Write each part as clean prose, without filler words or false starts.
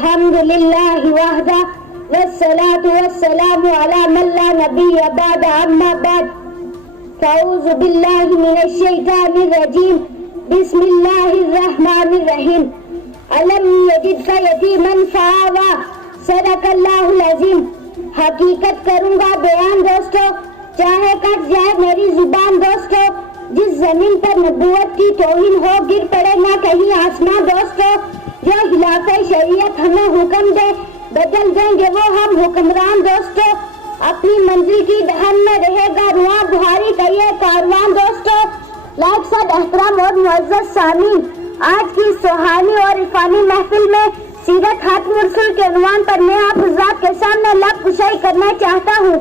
الحمدللہ وحدہ والصلاة والسلام علی من لا نبی بعد اما بعد فاعوذ باللہ من الشیطان الرجیم بسم اللہ الرحمن الرحیم علم یجدک یتیما فآویٰ صدق اللہ العظیم۔ حقیقت کروں گا بیان دوستو، چاہے کٹ جائے میری زبان دوستو، جس زمین پر نبوت کی توہین ہو گر پڑے نہ کہیں آسمان دوستو، جو خلاف شریعت ہمیں حکم دے بدل دیں گے وہ ہم حکمران دوستو، اپنی منزل کی دہن میں رہے گا رواں بہاری کا یہ کاروان دوستو۔ لائق صد احترام اور معزز سامعین، آج کی سہانی اور عرفانی محفل میں سیرت خاتم الرسول کے عنوان پر میں آپ حضرات کے سامنے لب کشائی کرنا چاہتا ہوں۔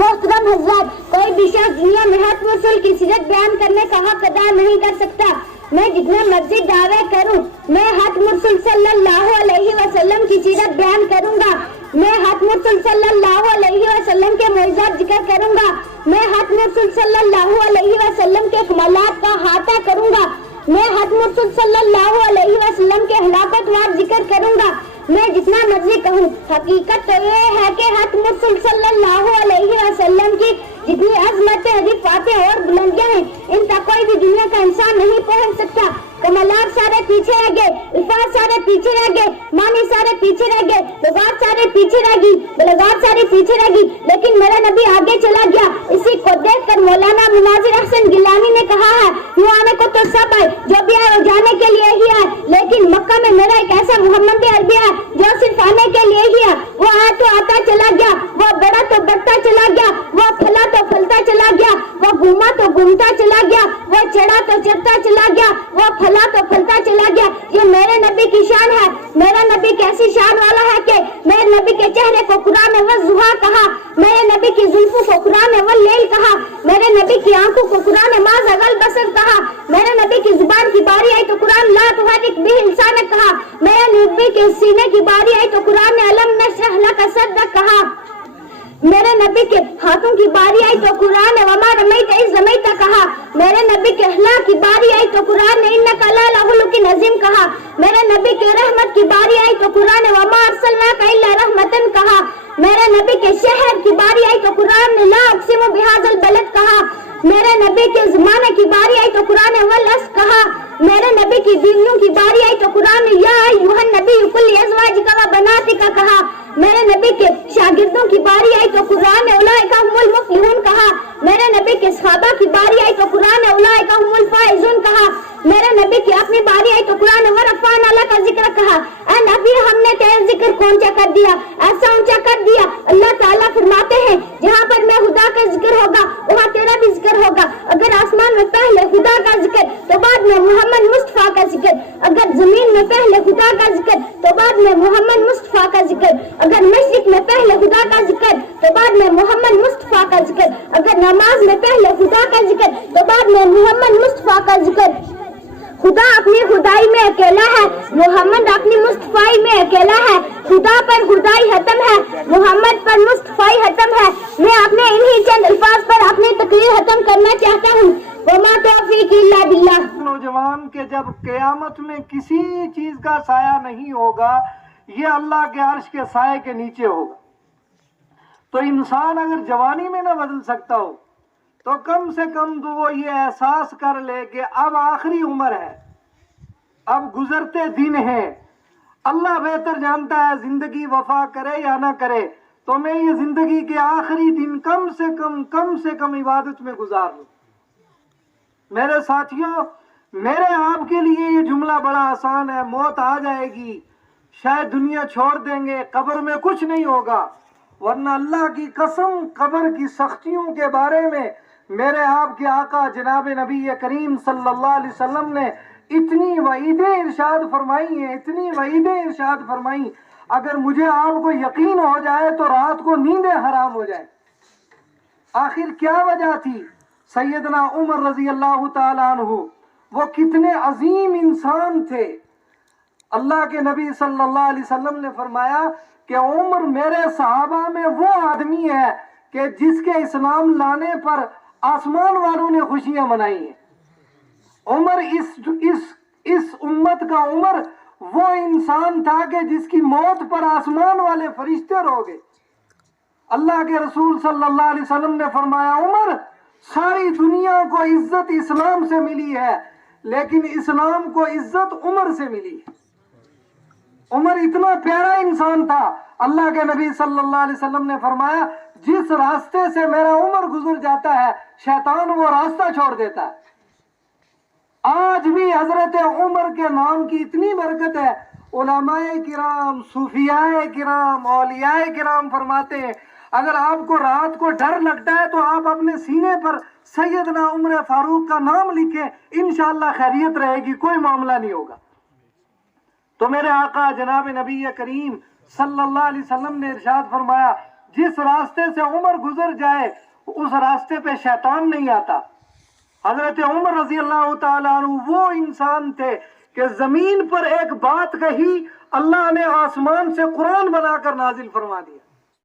محترم حضرات، کوئی بھی شخص دنیا میں خاتم الرسول کی سیرت بیان کرنے کا حق ادا نہیں کر سکتا۔ میں جتنے مرضی دعوے کروں، میں خاتم الرسول صلی اللہ علیہ وسلم کی سیرت بیان کروں گا، میں خاتم الرسول صلی اللہ علیہ وسلم کے معجزات ذکر کروں گا، میں خاتم الرسول صلی اللہ علیہ وسلم کے کمالات کا احاطہ کروں گا، میں خاتم الرسول صلی اللہ علیہ وسلم کے ہلاکت وار ذکر کروں گا۔ میں جتنا مرضی کہوں، حقیقت تو یہ ہے کہ خاتم الرسول صلی اللہ علیہ وسلم کی جتنی عظمتیں، رفعتیں اور بلندیاں ہیں، ان تک کوئی بھی دنیا کا انسان نہیں پہنچ سکتا۔ کمالات سارے پیچھے رہ گئے، الفاظ سارے پیچھے رہ گئے، معنی سارے پیچھے رہ گئے، لغات سارے پیچھے رہ گئی، بلاغات سارے پیچھے رہ گئی، لیکن میرا نبی آگے چلا گیا۔ اسی کو دیکھ کر مولانا مناظر احسن گیلانی نے کہا ہے، یوں آنے کو تو سب آئے، جو بھی آئے وہ جانے کے لیے ہی آئے، لیکن مکہ میں میرا ایک ایسا محمد عربی ہے جو صرف آنے کے لیے ہی ہے۔ وہ آیا تو آتا چلا گیا، وہ بڑا تو بڑھتا چلا گیا، وہ پھلا تو پھلتا چلا گیا، وہ گھوما تو گھومتا چلا گیا، وہ چڑھا تو چڑھتا چلا گیا، وہ پھلا تو پھلتا چلا گیا۔ یہ میرے نبی کی شان ہے۔ میرا نبی کیسی شان والا ہے کہ میرے نبی کے چہرے کو قرآن نے والضحیٰ کہا، میرے نبی کی زلفوں کو قرآن نے واللیل کہا، میرے نبی کی آنکھوں کو قرآن نے ما زاغ البصر کہا، میرے نبی کی زبان کی باری آئی تو قرآن لا تحرک بہ لسانک کہا، میرے نبی کے سینے کی باری آئی تو قرآن نے الم نشرح لک صدرک کہا، میرے نبی کے ہاتھوں کی باری آئی تو قرآن نے وما رمیت اذ رمیت کہا، میرے نبی کے اخلاق کی باری آئی تو قرآن نے انک لعلی خلق عظیم کہا، میرے نبی کے رحمت کی باری آئی تو قرآن نے وما ارسلناک الا رحمتا کہا، میرے نبی کے شہر کی باری آئی تو قرآن نے لا اقسم بہذا البلد کہا، میرے نبی کے زمانے کی باری آئی تو قرآن نے والعصر کہا، میرے نبی کی بیویوں کی باری آئی تو قرآن نے یا ایھا النبی قل لازواجک و بناتک کہا، میرے نبی کے شاگردوں کی باری آئی تو قرآن نے اولئک هم المفلحون کہا، میرے نبی کے صحابہ کی باری آئی تو قرآن نے اولئک هم الفائزون کہا، میرے نبی کی اپنی باری آئی تو قرآن نے ورفعنا لک ذکرک کہا، اے نبی ہم نے تیرا ذکر کو اونچا کر دیا، ایسا اونچا کر دیا۔ اللہ تعالیٰ فرماتے ہیں جہاں پر میں خدا کا ذکر ہوگا وہاں تیرا بھی ذکر ہوگا۔ اگر آسمان میں پہلے خدا کا ذکر تو بعد میں محمد مصطفیٰ کا ذکر، اگر زمین میں پہلے خدا کا ذکر تو بعد میں محمد مصطفیٰ کا ذکر، اگر مشرق میں پہلے خدا کا ذکر تو بعد میں محمد مصطفیٰ کا ذکر، اگر نماز میں پہلے خدا کا ذکر تو بعد میں محمد مصطفیٰ کا ذکر۔ خدا اپنی خدائی میں اکیلا ہے، محمد اپنی مصطفائی میں اکیلا ہے، خدا پر خدائی ختم ہے، محمد پر مصطفائی ختم ہے۔ میں اپنے انہی چند الفاظ پر اپنی تقریر ختم کرنا چاہتا ہوں۔ وما توفیق الا باللہ۔ نوجوان کے جب قیامت میں کسی چیز کا سایہ نہیں ہوگا، یہ اللہ کے عرش کے سائے کے نیچے ہوگا۔ تو انسان اگر جوانی میں نہ بدل سکتا ہو تو کم سے کم تو وہ یہ احساس کر لے کہ اب آخری عمر ہے، اب گزرتے دن ہیں، اللہ بہتر جانتا ہے زندگی وفا کرے یا نہ کرے، تو میں یہ زندگی کے آخری دن کم سے کم عبادت میں گزار لوں۔ میرے ساتھیوں، میرے آپ کے لیے یہ جملہ بڑا آسان ہے، موت آ جائے گی، شاید دنیا چھوڑ دیں گے، قبر میں کچھ نہیں ہوگا، ورنہ اللہ کی قسم قبر کی سختیوں کے بارے میں میرے آپ کے آقا جناب نبی کریم صلی اللہ علیہ وسلم نے اتنی وعیدیں ارشاد فرمائی ہیں، اتنی وعیدیں ارشاد فرمائی، اگر مجھے آپ کو یقین ہو جائے تو رات کو نیندیں حرام ہو جائیں۔ آخر کیا وجہ تھی؟ سیدنا عمر رضی اللہ تعالیٰ عنہ وہ کتنے عظیم انسان تھے۔ اللہ کے نبی صلی اللہ علیہ وسلم نے فرمایا کہ عمر میرے صحابہ میں وہ آدمی ہے کہ جس کے اسلام لانے پر آسمان والوں نے خوشیاں منائی ہیں۔ عمر اس امت کا عمر وہ انسان تھا کہ جس کی موت پر آسمان والے فرشتے رو گئے۔ اللہ کے رسول صلی اللہ علیہ وسلم نے فرمایا عمر ساری دنیا کو عزت اسلام سے ملی ہے لیکن اسلام کو عزت عمر سے ملی ہے۔ عمر اتنا پیارا انسان تھا، اللہ کے نبی صلی اللہ علیہ وسلم نے فرمایا جس راستے سے میرا عمر گزر جاتا ہے شیطان وہ راستہ چھوڑ دیتا ہے۔ آج بھی حضرت عمر کے نام کی اتنی برکت ہے، علماء کرام، صوفیاء کرام، اولیاء کرام فرماتے ہیں اگر آپ کو رات کو ڈر لگتا ہے تو آپ اپنے سینے پر سیدنا عمر فاروق کا نام لکھیں، انشاءاللہ خیریت رہے گی، کوئی معاملہ نہیں ہوگا۔ تو میرے آقا جناب نبی کریم صلی اللہ علیہ وسلم نے ارشاد فرمایا جس راستے سے عمر گزر جائے اس راستے پہ شیطان نہیں آتا۔ حضرت عمر رضی اللہ تعالیٰ عنہ وہ انسان تھے کہ زمین پر ایک بات کہی اللہ نے آسمان سے قرآن بنا کر نازل فرما دیا۔